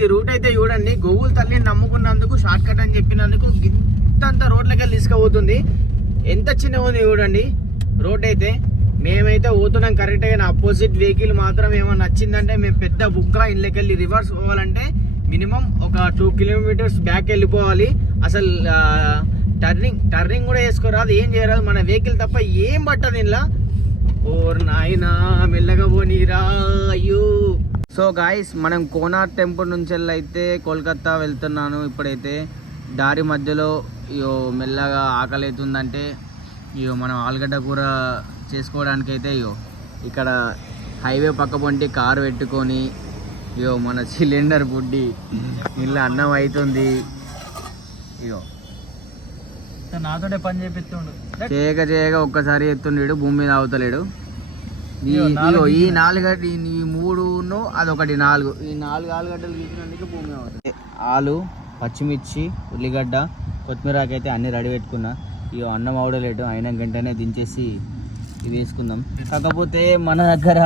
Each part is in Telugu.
ఈ రూట్ అయితే చూడండి, గోవుల తల్లిని నమ్ముకున్నందుకు షార్ట్ కట్ అని చెప్పినందుకు ఇంతంత రోడ్లకి తీసుకుపోతుంది. ఎంత చిన్నగా ఉంది చూడండి రోడ్ అయితే. మేమైతే పోతున్నాం కరెక్ట్గా, అపోజిట్ వెహికల్ మాత్రం ఏమన్నా నచ్చిందంటే మేము పెద్ద బుక్గా ఇళ్ళకెళ్ళి రివర్స్ పోవాలంటే మినిమం ఒక 2 కిలోమీటర్స్ బ్యాక్ వెళ్ళిపోవాలి. అసలు టర్నింగ్ కూడా వేసుకోరాదు, ఏం చేయరాదు, మన వెహికల్ తప్ప ఏం పట్టదు ఇలా. ఓర్ నాయనా మెల్లగా పోనీరా అయ్యో. సో గాయస్, మనం కోనార్ టెంపుల్ నుంచి అయితే కోల్కతా వెళ్తున్నాను. ఇప్పుడైతే దారి మధ్యలో ఇయో మెల్లగా ఆకలి అవుతుందంటే ఇయో మనం ఆలుగడ్డ కూర చేసుకోవడానికి అయితే ఇయో ఇక్కడ హైవే పక్క పొంటి కారు పెట్టుకొని ఇయో మన సిలిండర్ బుడ్డి ఇలా అన్నం అవుతుంది. ఇయో నాతోటే పని చేపిస్తుండు, చేయక ఒక్కసారి ఎత్తుండేడు, భూమి మీద అవుతలేడు. ఈ 4 ఈ 3 అదొకటి 4, ఈ 4 ఆలుగడ్డలు గీసినందుకు భూమి అవుతుంది. ఆలు, పచ్చిమిర్చి, ఉల్లిగడ్డ, కొత్తిమీరకి అయితే అన్ని రెడీ పెట్టుకున్నా. ఇక అన్నం అవడలేడు, అయినా గంటనే దించేసి ఇవి వేసుకుందాం. కాకపోతే మన దగ్గర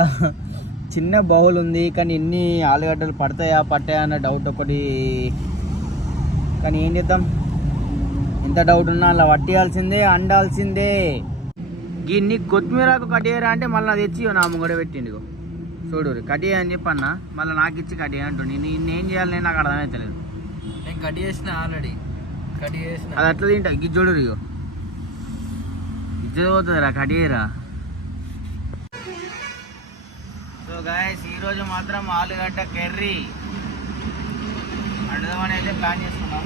చిన్న బౌల్ ఉంది, కానీ ఎన్ని ఆలుగడ్డలు పట్టాయా అన్న డౌట్ ఒకటి. కానీ ఏం చేద్దాం, ఎంత డౌట్ ఉన్నా అలా పట్టేయాల్సిందే, అండాల్సిందే. గిన్ని కొత్తిమీరకు కట్టేయరా అంటే మళ్ళీ తెచ్చి నా ముంగడ పెట్టిండు. చూడు కట్టేయ అని చెప్పన్నా, మళ్ళీ నాకు ఇచ్చి కట్టేయ అంటుండు. నేనేం చేయాలి, నాకు అర్థమైతలేదు. నేను కట్ చేసిన, ఆల్రెడీ కట్ చేసిన. అది అట్లా తింటా గిజ్జోడు ఇగో ఇజ్జత పోతుందిరా, కట్టేయరా. సో గాయస్, ఈరోజు మాత్రం ఆలుగడ్డ కర్రీ వండుదామని అయితే ప్లాన్ చేసుకున్నాం.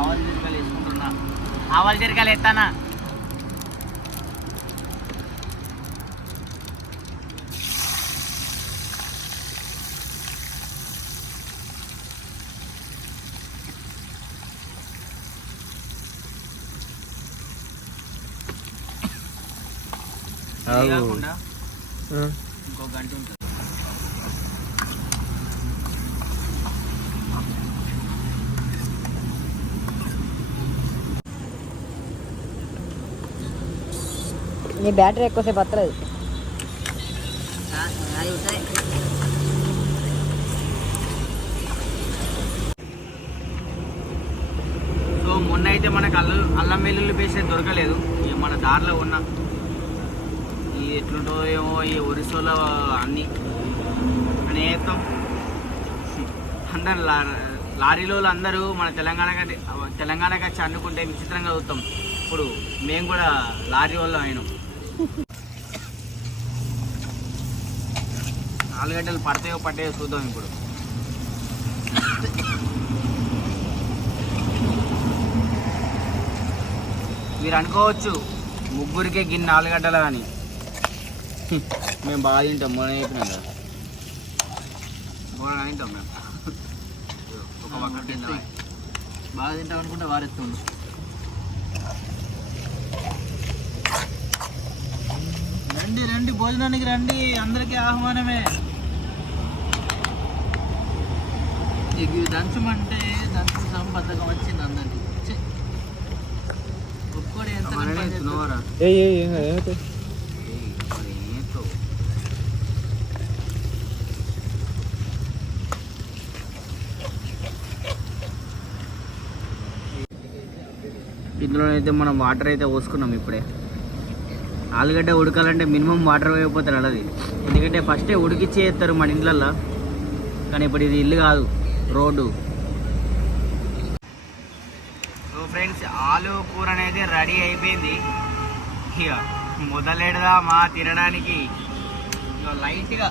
ఆవాలు జీలకర్రలు వేసుకుంటున్నా. ఆవాలు జీలకర్రలు ఎత్తానా? ఇంకో గంట ఉంటుంది. నీ బ్యాటరీ ఎక్కువసేపు వస్తలేదు. సో మొన్న అయితే మనకు అల్లం వెల్లుల్లి పేస్ట్ దొరకలేదు. మన దారిలో ఉన్న ఈ ఎట్లుంటుందో ఏమో ఈ ఒరిస్సాలో అన్నీ అని వేస్తాం. అందరు లారీలో అందరూ మన తెలంగాణకి వచ్చి అనుకుంటే విచిత్రంగా చూస్తాం. ఇప్పుడు మేము కూడా లారీ వల్ల అయినాం. ఆలుగడ్డలు పట్టాయో చూద్దాం. ఇప్పుడు మీరు అనుకోవచ్చు ముగ్గురికే గిన్నె ఆలుగడ్డలు అని. మేము బాగా తింటాం, మొన్న చెప్పినాం కదా, మొన్న తింటాం మేము. ఒక పక్క తింటాం, బాగా తింటాం అనుకుంటే వారెత్తుండు. రండి రండి, భోజనానికి రండి, అందరికీ ఆహ్వానమే. ఇవి దంచమంటే దంచం బద్దకం వచ్చింది అందరికి. ఒక్కడే ఎంత ఇందులో అయితే మనం వాటర్ అయితే పోసుకున్నాం. ఇప్పుడే ఆలుగడ్డ ఉడకాలంటే మినిమం వాటర్ అయిపోతారు అలాది, ఎందుకంటే ఫస్టే ఉడికిచ్చేస్తారు మన ఇంట్లల్లో. కానీ ఇప్పుడు ఇది ఇల్లు కాదు, రోడ్డు. సో ఫ్రెండ్స్, ఆలు కూర అనేది రెడీ అయిపోయింది. ఇక మొదలెడదామా తినడానికి. ఇక లైట్గా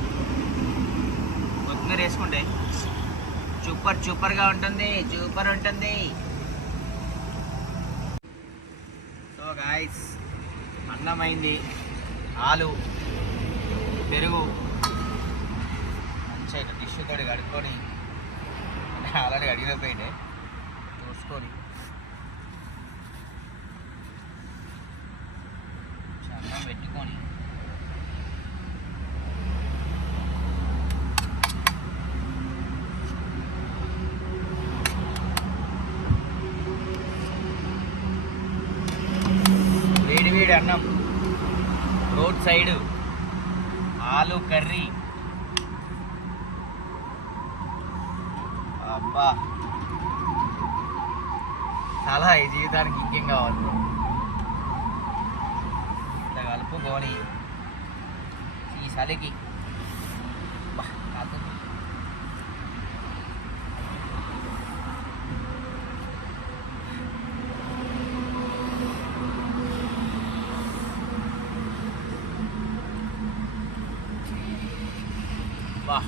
కొత్తిమీర వేసుకుంటే సూపర్గా ఉంటుంది, సూపర్ ఉంటుంది. సో గాయ్స్, అన్నం అయింది, ఆలు, పెరుగు మంచిగా టిష్యూ తోటి కడుక్కొని, ఆల్రెడీ అడిగిపోయిండే చూసుకొని అన్నం పెట్టుకొని వేడి అన్నం, రోడ్ సైడ్ ఆలు కర్రీ. అబ్బా చాలా ఈ జీవితానికి ఇంకేం కావాలి bro. ఇట్లా కలుపుకొని ఈ చలికి బా, కాలుతుంది. బా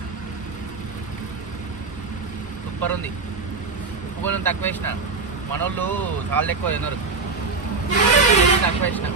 సూపర్ ఉంది. ఉప్పు కొంచెం తక్కువ వేసిన, మనోళ్ళు చాలా ఎక్కువ తినరు, తక్కువ వేసిన.